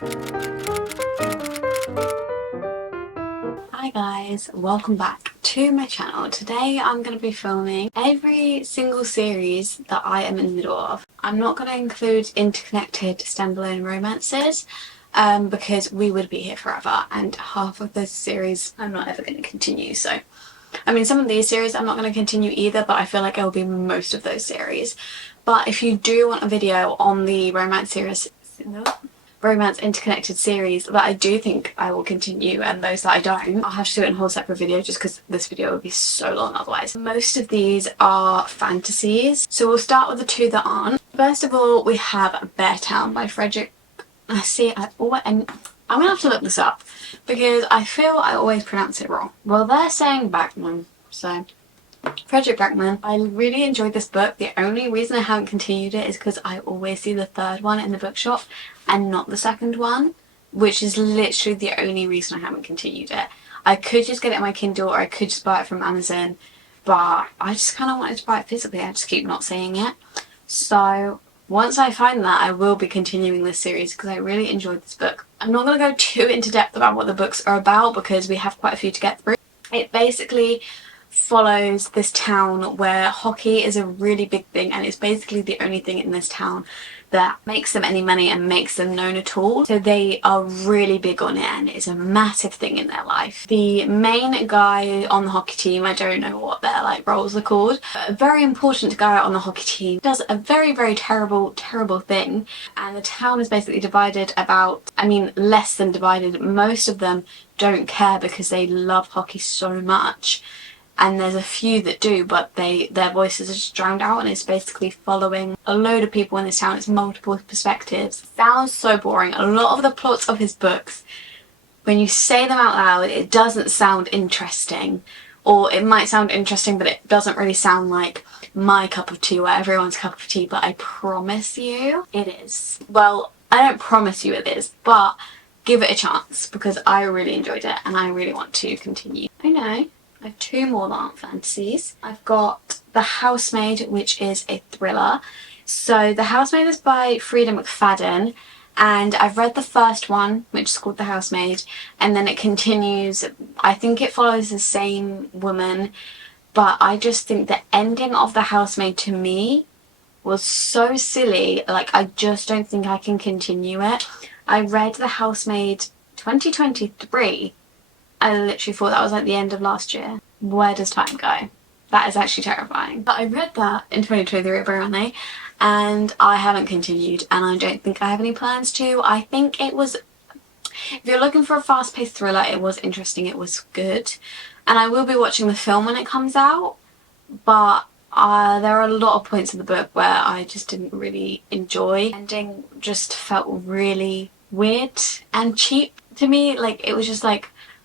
Hi guys, welcome back to my channel. Today I'm going to be filming every single series that I am in the middle of. I'm not going to include interconnected standalone romances because we would be here forever, and half of this series I'm not ever going to continue. So, I mean, some of these series I'm not going to continue either, but I feel like it will be most of those series. But if you do want a video on the romance interconnected series that I do think I will continue, and those that I don't, I'll have to do it in a whole separate video just because this video would be so long otherwise. Most of these are fantasies, so we'll start with the two that aren't. First of all, we have Beartown by Frederick. I'm gonna have to look this up because I feel I always pronounce it wrong. Well, they're saying Backman, so Frederick Backman. I really enjoyed this book. The only reason I haven't continued it is because I always see the third one in the bookshop and not the second one, which is literally the only reason I haven't continued it. I could just get it on my Kindle, or I could just buy it from Amazon, but I just kind of wanted to buy it physically. I just keep not seeing it. So once I find that, I will be continuing this series because I really enjoyed this book. I'm not going to go too into depth about what the books are about because we have quite a few to get through. It basically follows this town where hockey is a really big thing, and it's basically the only thing in this town that makes them any money and makes them known at all. So they are really big on it, and it's a massive thing in their life. The main guy on the hockey team, I don't know what their roles are called, but a very important guy on the hockey team does a very, very terrible thing, and the town is basically divided about, I mean, less than divided. Most of them don't care because they love hockey so much. And there's a few that do, but their voices are just drowned out, and it's basically following a load of people in this town. It's multiple perspectives. Sounds so boring. A lot of the plots of his books, when you say them out loud, it doesn't sound interesting. Or it might sound interesting, but it doesn't really sound like my cup of tea or everyone's cup of tea, but I promise you it is. Well, I don't promise you it is, but give it a chance because I really enjoyed it and I really want to continue. I know. I have two more that aren't fantasies. I've got The Housemaid, which is a thriller. So The Housemaid is by Frida McFadden, and I've read the first one, which is called The Housemaid, and then it continues. I think it follows the same woman, but I just think the ending of The Housemaid to me was so silly. I just don't think I can continue it. I read The Housemaid 2023. I literally thought that was the end of last year. Where does time go? That is actually terrifying. But I read that in 2023 apparently, and I haven't continued, and I don't think I have any plans to. I think it was, if you're looking for a fast-paced thriller, it was interesting, it was good. And I will be watching the film when it comes out, but there are a lot of points in the book where I just didn't really enjoy. The ending just felt really weird and cheap to me. It was just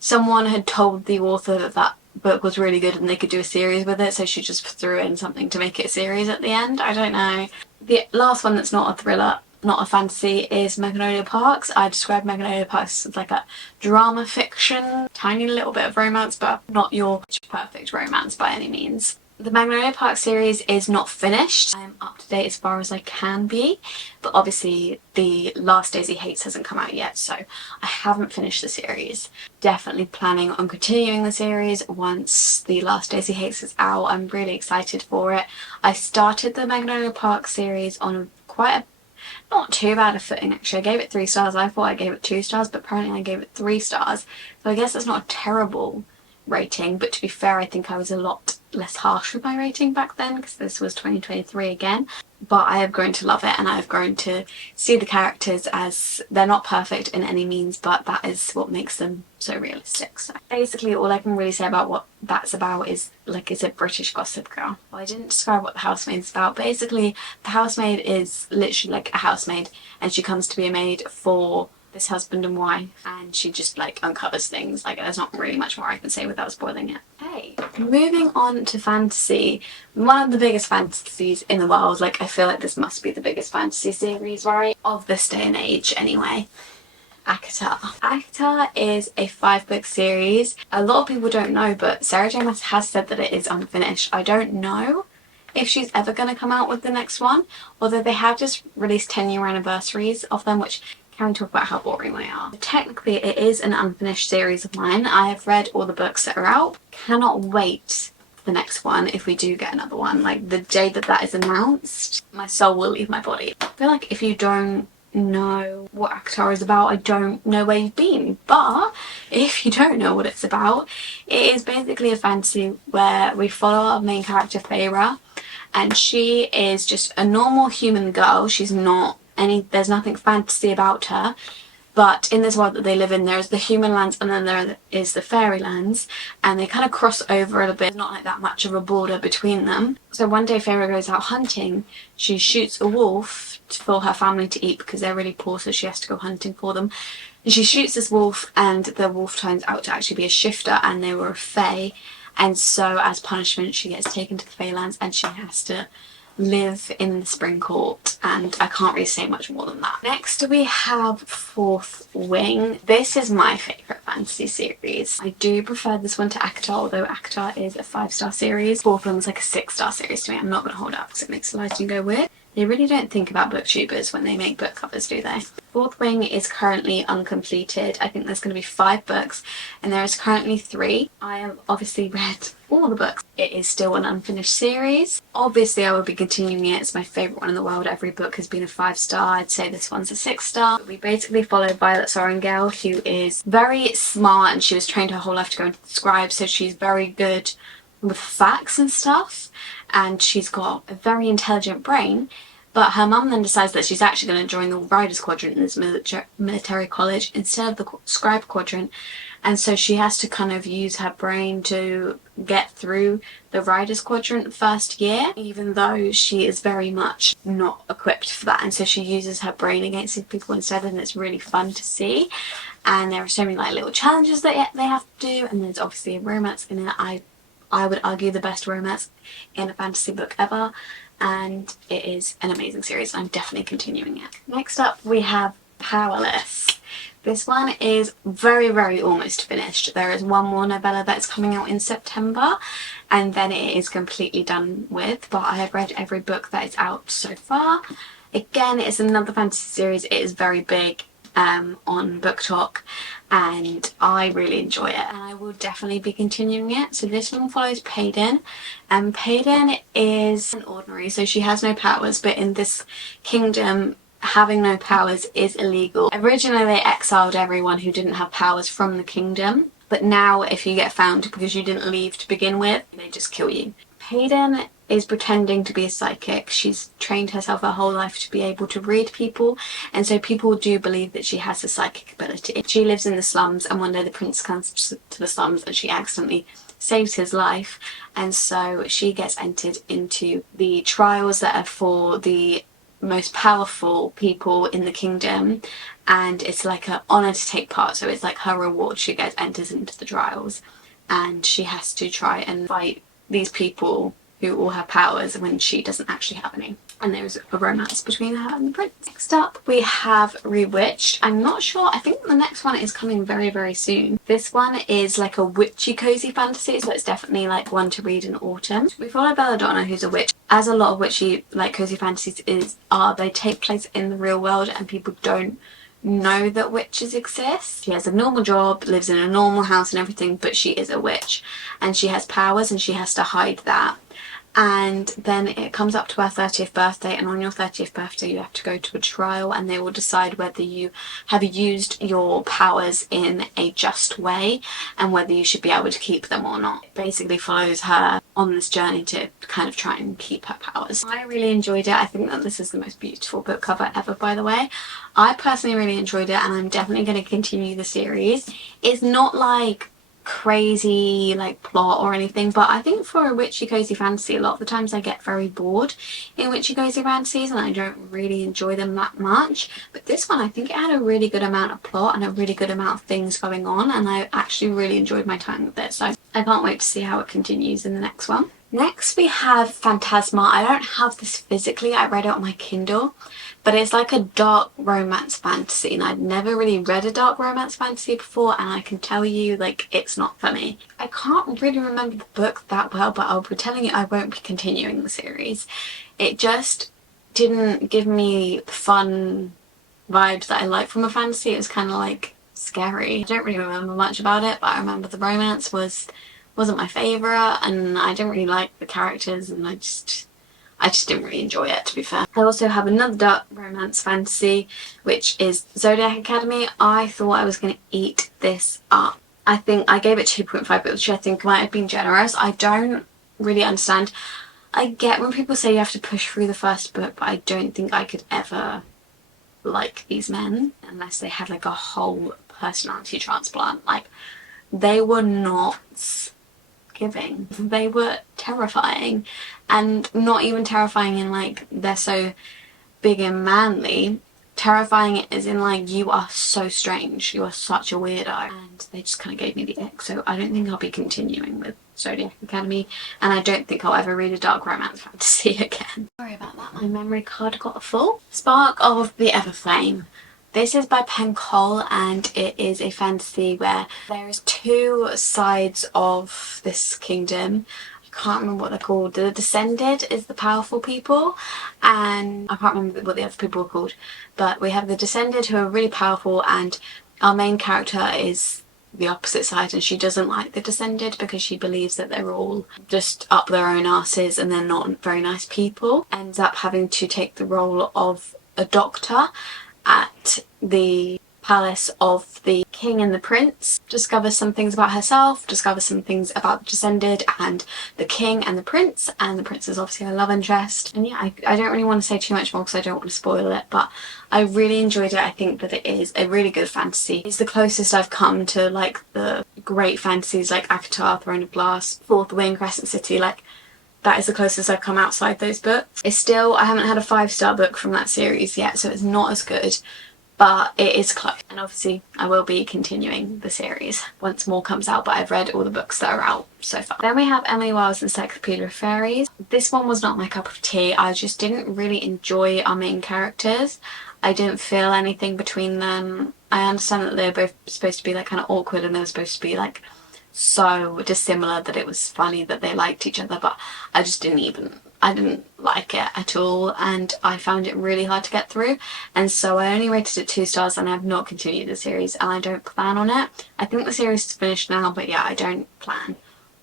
someone had told the author that that book was really good and they could do a series with it, so she just threw in something to make it a series at the end. I don't know. The last one that's not a thriller, not a fantasy, is Magnolia Parks. I describe Magnolia Parks as a drama fiction, tiny little bit of romance, but not your perfect romance by any means. The Magnolia Park series is not finished. I'm up to date as far as I can be, but obviously The Last Days He Hates hasn't come out yet, so I haven't finished the series. Definitely planning on continuing the series once The Last Days He Hates is out. I'm really excited for it. I started the Magnolia Park series on not too bad a footing actually. I gave it 3 stars. I thought I gave it 2 stars, but apparently I gave it 3 stars. So I guess that's not a terrible rating, but to be fair, I think I was a lot less harsh with my rating back then because this was 2023 again. But I have grown to love it, and I have grown to see the characters as, they're not perfect in any means, but that is what makes them so realistic. So basically all I can really say about what that's about is it's a British Gossip Girl. Well, I didn't describe what The Housemaid is about. Basically The Housemaid is literally a housemaid, and she comes to be a maid for this husband and wife, and she just uncovers things. There's not really much more I can say without spoiling it. Hey, moving on to fantasy, one of the biggest fantasies in the world. I feel like this must be the biggest fantasy series, right, of this day and age anyway. ACOTAR. ACOTAR is a 5-book series. A lot of people don't know, but Sarah J Maas has said that it is unfinished. I don't know if she's ever going to come out with the next one, although they have just released 10-year anniversaries of them, which can we talk about how boring they are? Technically, it is an unfinished series of mine. I have read all the books that are out. Cannot wait for the next one if we do get another one. Like, the day that that is announced, my soul will leave my body. I feel like if you don't know what ACOTAR is about, I don't know where you've been. But if you don't know what it's about, it is basically a fantasy where we follow our main character, Feyre, and she is just a normal human girl. She's not there's nothing fantasy about her, but in this world that they live in, there's the human lands and then there is the fairy lands, and they kind of cross over a little bit. There's not like that much of a border between them. So one day Feyre goes out hunting. She shoots a wolf for her family to eat because they're really poor, so she has to go hunting for them. And she shoots this wolf, and the wolf turns out to actually be a shifter, and they were a fae. And so as punishment, she gets taken to the Feylands and she has to live in the Spring Court, and I can't really say much more than that. Next we have Fourth Wing. This is my favourite fantasy series. I do prefer this one to ACOTAR, although ACOTAR is a 5-star series. Fourth Wing is like a 6-star series to me. I'm not going to hold up because it makes the lighting go weird. They really don't think about booktubers when they make book covers, do they? Fourth Wing is currently uncompleted. I think there's going to be 5 books and there is currently 3. I have obviously read all the books. It is still an unfinished series. Obviously I will be continuing it. It's my favourite one in the world. Every book has been a 5-star. I'd say this one's a 6-star. We basically follow Violet Sorrengail, who is very smart, and she was trained her whole life to go into the scribe, so she's very good with facts and stuff, and she's got a very intelligent brain. But her mum then decides that she's actually going to join the Riders Quadrant in this military college instead of the Scribe Quadrant, and so she has to kind of use her brain to get through the Riders Quadrant first year, even though she is very much not equipped for that, and so she uses her brain against these people instead, and it's really fun to see. And there are so many like little challenges that they have to do, and there's obviously a romance in it. I would argue the best romance in a fantasy book ever, and it is an amazing series. I'm definitely continuing it. Next up we have Powerless. This one is very, very almost finished. There is one more novella that's coming out in September, and then it is completely done with, but I have read every book that is out so far. Again, it's another fantasy series. It is very big on Book Talk, and I really enjoy it, and I will definitely be continuing it. So this one follows Payden, and Payden is an ordinary, so she has no powers, but in this kingdom having no powers is illegal. Originally they exiled everyone who didn't have powers from the kingdom, but now if you get found because you didn't leave to begin with, they just kill you. Payden is pretending to be a psychic. She's trained herself her whole life to be able to read people, and so people do believe that she has a psychic ability. She lives in the slums, and one day the prince comes to the slums and she accidentally saves his life, and so she gets entered into the trials that are for the most powerful people in the kingdom, and it's like an honour to take part, so it's like her reward. She gets entered into the trials and she has to try and fight these people who all have powers when she doesn't actually have any. And there's a romance between her and the prince. Next up we have Rewitched. I'm not sure, I think the next one is coming very, very soon. This one is like a witchy cozy fantasy, so it's definitely like one to read in autumn. We follow Belladonna, who's a witch. As a lot of witchy like cozy fantasies are, they take place in the real world and people don't know that witches exist. She has a normal job, lives in a normal house and everything, but she is a witch and she has powers and she has to hide that. And then it comes up to her 30th birthday, and on your 30th birthday you have to go to a trial, and they will decide whether you have used your powers in a just way and whether you should be able to keep them or not. It basically follows her on this journey to kind of try and keep her powers. I really enjoyed it. I think that this is the most beautiful book cover ever, by the way. I personally really enjoyed it, and I'm definitely going to continue the series. It's not like crazy like plot or anything, but I think for a witchy cozy fantasy, a lot of the times I get very bored in witchy cozy fantasies and I don't really enjoy them that much. But this one, I think it had a really good amount of plot and a really good amount of things going on, and I actually really enjoyed my time with it, so I can't wait to see how it continues in the next one. Next we have Phantasma. I don't have this physically, I read it on my Kindle, but it's like a dark romance fantasy, and I'd never really read a dark romance fantasy before, and I can tell you, like, it's not for me. I can't really remember the book that well, but I'll be telling you I won't be continuing the series. It just didn't give me fun vibes that I like from a fantasy. It was kind of like scary. I don't really remember much about it, but I remember the romance wasn't my favourite, and I didn't really like the characters, and I just didn't really enjoy it, to be fair. I also have another dark romance fantasy, which is Zodiac Academy. I thought I was going to eat this up. I think I gave it 2.5, which I think might have been generous. I don't really understand. I get when people say you have to push through the first book, but I don't think I could ever like these men unless they had like a whole personality transplant. Like, they were not giving. They were terrifying, and not even terrifying in like they're so big and manly. Terrifying as in like, you are so strange, you are such a weirdo, and they just kind of gave me the ick. So I don't think I'll be continuing with Zodiac Academy, and I don't think I'll ever read a dark romance fantasy again. Sorry about that, my memory card got full. Spark of the Everflame. This is by Pen Cole, and it is a fantasy where there's two sides of this kingdom. I can't remember what they're called. The Descended is the powerful people, and I can't remember what the other people are called, but we have the Descended who are really powerful, and our main character is the opposite side, and she doesn't like the Descended because she believes that they're all just up their own asses and they're not very nice people. Ends up having to take the role of a doctor at the palace of the king and the prince, discovers some things about herself, discovers some things about the Descended and the king and the prince is obviously her love interest. And yeah, I don't really want to say too much more because I don't want to spoil it, but I really enjoyed it. I think that it is a really good fantasy. It's the closest I've come to like the great fantasies like ACOTAR, Throne of Glass, Fourth Wing, Crescent City. Like, that is the closest I've come outside those books. It's still, I haven't had a 5-star book from that series yet, so it's not as good, but it is close. And obviously I will be continuing the series once more comes out, but I've read all the books that are out so far. Then we have Emily Wilde's Encyclopedia of Fairies. This one was not my cup of tea. I just didn't really enjoy our main characters. I didn't feel anything between them. I understand that they were both supposed to be like kind of awkward, and they were supposed to be like so dissimilar that it was funny that they liked each other, but I didn't like it at all, and I found it really hard to get through, and so I only rated it 2 stars, and I have not continued the series, and I don't plan on it. I think the series is finished now, but yeah, I don't plan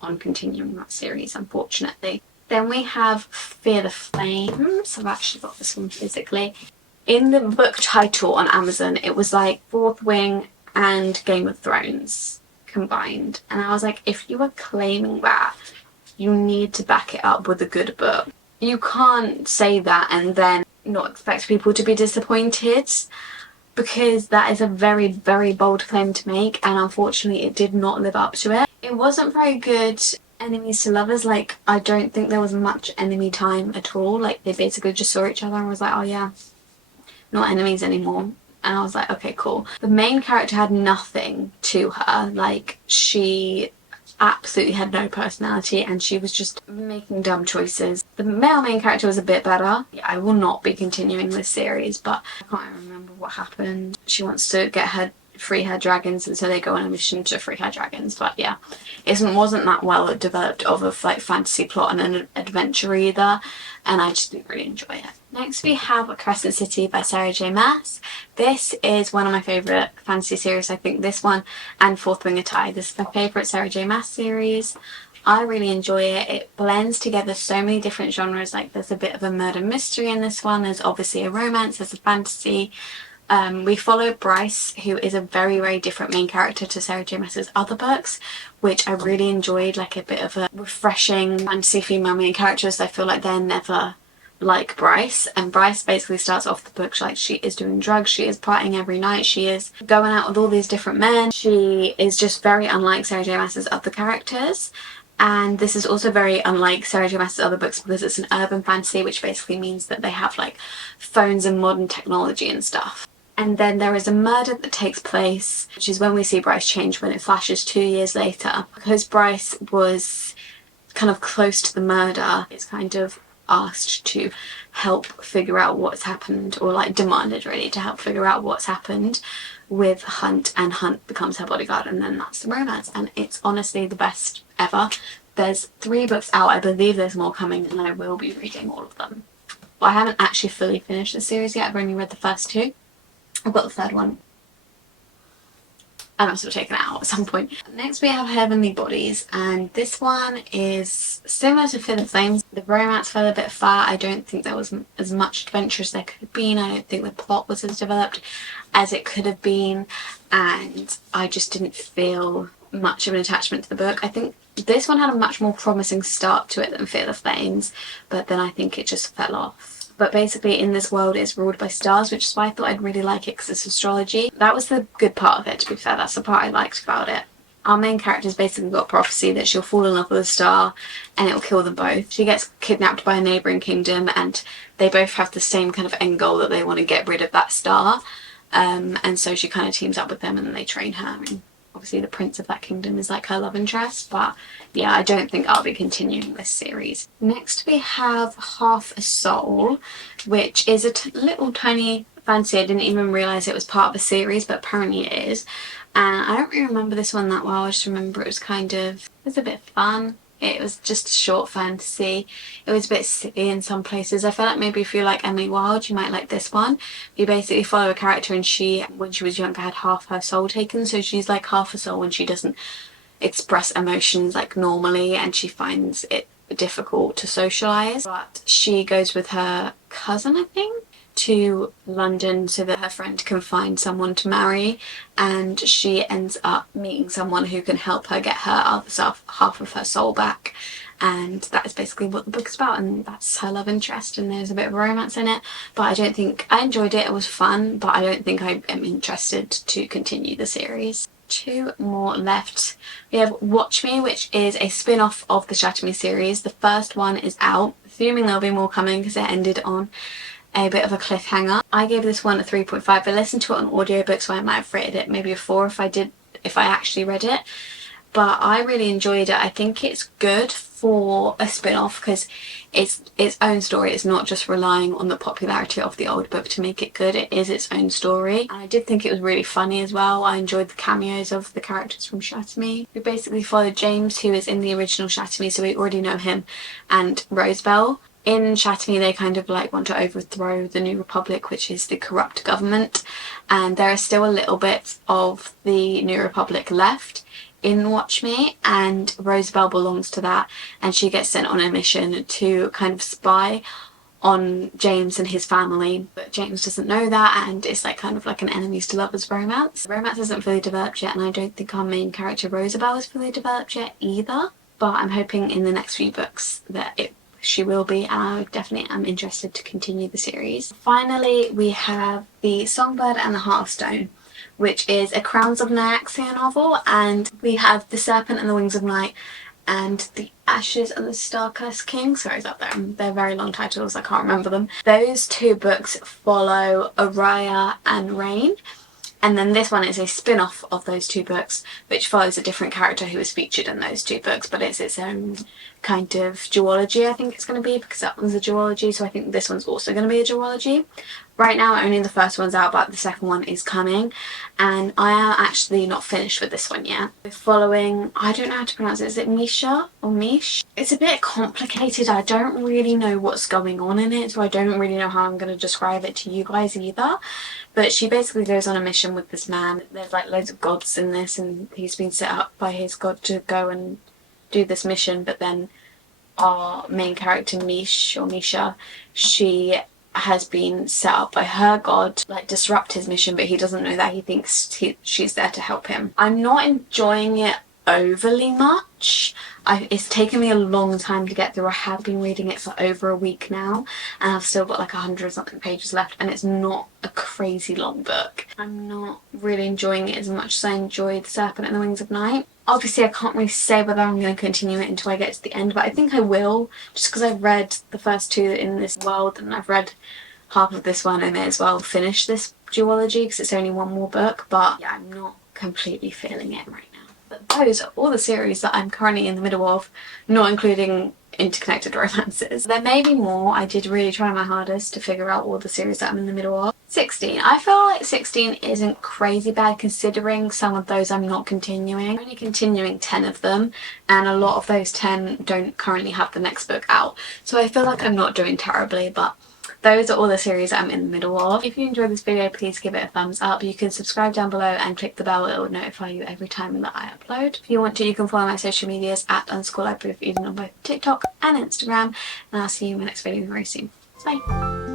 on continuing that series, unfortunately. Then we have Fear the Flames. I've actually got this one physically. In the book title on Amazon, it was like Fourth Wing and Game of Thrones combined, and I was like, if you are claiming that, you need to back it up with a good book. You can't say that and then not expect people to be disappointed, because that is a very, very bold claim to make, and unfortunately it did not live up to it. It wasn't very good enemies to lovers. Like, I don't think there was much enemy time at all. Like, they basically just saw each other and was like, oh yeah, not enemies anymore. And I was like, okay, cool. The main character had nothing to her. Like, she absolutely had no personality, and she was just making dumb choices. The male main character was a bit better. Yeah, I will not be continuing this series, but I can't remember what happened. She wants to free her dragons, and so they go on a mission to free her dragons. But yeah, it wasn't that well developed of a like fantasy plot and an adventure either, and I just didn't really enjoy it. Next we have Crescent City by Sarah J Maas. This is one of my favourite fantasy series. I think this one and Fourth Wing are tied. This is my favourite Sarah J Maas series. I really enjoy it. It blends together so many different genres. Like, there's a bit of a murder mystery in this one. There's obviously a romance, there's a fantasy. We follow Bryce, who is a very, very different main character to Sarah J Maas's other books, which I really enjoyed. Like, a bit of a refreshing fantasy female main characters. I feel like they're never like Bryce, and Bryce basically starts off the book like she is doing drugs, she is partying every night, she is going out with all these different men. She is just very unlike Sarah J Maas's other characters, and this is also very unlike Sarah J Maas's other books because it's an urban fantasy, which basically means that they have like phones and modern technology and stuff. And then there is a murder that takes place, which is when we see Bryce change, when it flashes 2 years later. Because Bryce was kind of close to the murder, it's kind of asked to help figure out what's happened, or like demanded really to help figure out what's happened with Hunt, and Hunt becomes her bodyguard, and then that's the romance, and it's honestly the best ever. There's 3 books out, I believe there's more coming, and I will be reading all of them. But I haven't actually fully finished the series yet, I've only read the first 2. I've got the third one. I must have taken it out at some point. Next we have Heavenly Bodies, and this one is similar to Feather Flames. The romance fell a bit flat. I don't think there was as much adventure as there could have been. I don't think the plot was as developed as it could have been, and I just didn't feel much of an attachment to the book. I think this one had a much more promising start to it than Fear the Flames, but then I think it just fell off. But basically in this world it's ruled by stars, which is why I thought I'd really like it, because it's astrology. That was the good part of it, to be fair. That's the part I liked about it. Our main character's basically got a prophecy that she'll fall in love with a star and it'll kill them both. She gets kidnapped by a neighbouring kingdom and they both have the same kind of end goal, that they want to get rid of that star. And so she kind of teams up with them and then they train her. And obviously the prince of that kingdom is like her love interest, but yeah, I don't think I'll be continuing this series. Next we have Half a Soul, which is a little tiny fantasy. I didn't even realise it was part of a series, but apparently it is. And I don't really remember this one that well. I just remember it was it was a bit fun. It was just a short fantasy. It was a bit silly in some places. I feel like maybe if you like Emily Wilde, you might like this one. You basically follow a character and she, when she was younger, had half her soul taken. So she's like half a soul when she doesn't express emotions like normally, and she finds it difficult to socialise. But she goes with her cousin, I think, to London so that her friend can find someone to marry, and she ends up meeting someone who can help her get her other half of her soul back, and that is basically what the book is about, and that's her love interest, and there's a bit of romance in it. But I don't think I enjoyed it. It was fun, but I don't think I am interested to continue the series. Two more left. We have Watch Me, which is a spin-off of the Shatter Me series. The first one is out, assuming there'll be more coming because it ended on a bit of a cliffhanger. I gave this one a 3.5. I listened to it on audiobook, so I might have rated it maybe a 4 if I actually read it. But I really enjoyed it. I think it's good for a spin-off because it's its own story. It's not just relying on the popularity of the old book to make it good. It is its own story. And I did think it was really funny as well. I enjoyed the cameos of the characters from Shatter Me. We basically followed James, who is in the original Shatter Me, so we already know him, and Rosebell. In Shatter Me, they kind of like want to overthrow the New Republic, which is the corrupt government, and there is still a little bit of the New Republic left in Watch Me, and Rosebell belongs to that, and she gets sent on a mission to kind of spy on James and his family, but James doesn't know that, and it's like kind of like an enemies to lovers romance. Romance isn't fully developed yet, and I don't think our main character Rosebell is fully developed yet either, but I'm hoping in the next few books that she will be, and I definitely am interested to continue the series. Finally, we have The Songbird and the Heart of Stone, which is a Crowns of Nyaxia novel, and we have The Serpent and the Wings of Night and The Ashes and the Star-Cursed King. Sorry, it's up there. They're very long titles, I can't remember them. Those two books follow Araya and Rain. And then this one is a spin-off of those two books, which follows a different character who was featured in those two books, but it's its own kind of duology, I think it's going to be, because that one's a duology, so I think this one's also going to be a duology. Right now only the first one's out, but the second one is coming, and I am actually not finished with this one yet. We're following, I don't know how to pronounce it, is it Misha or Mish? It's a bit complicated. I don't really know what's going on in it, so I don't really know how I'm going to describe it to you guys either. But she basically goes on a mission with this man. There's like loads of gods in this, and he's been set up by his god to go and do this mission, but then our main character Mish or Misha, she has been set up by her god to like disrupt his mission, but he doesn't know that. He thinks she's there to help him. I'm not enjoying it overly much. It's taken me a long time to get through. I have been reading it for over a week now, and I've still got like 100 something pages left, and it's not a crazy long book. I'm not really enjoying it as much as I enjoyed The Serpent and the Wings of Night. Obviously I can't really say whether I'm going to continue it until I get to the end, but I think I will, just because I've read the first two in this world and I've read half of this one. I may as well finish this duology because it's only one more book, but yeah, I'm not completely feeling it right now. But those are all the series that I'm currently in the middle of, not including interconnected romances. There may be more. I did really try my hardest to figure out all the series that I'm in the middle of. 16. I feel like 16 isn't crazy bad considering some of those I'm not continuing. I'm only continuing 10 of them, and a lot of those 10 don't currently have the next book out. So I feel like I'm not doing terribly, but those are all the series I'm in the middle of. If you enjoyed this video, please give it a thumbs up. You can subscribe down below and click the bell. It will notify you every time that I upload. If you want to, you can follow my social medias at _libraryofeden on both TikTok and Instagram, and I'll see you in my next video very soon. Bye!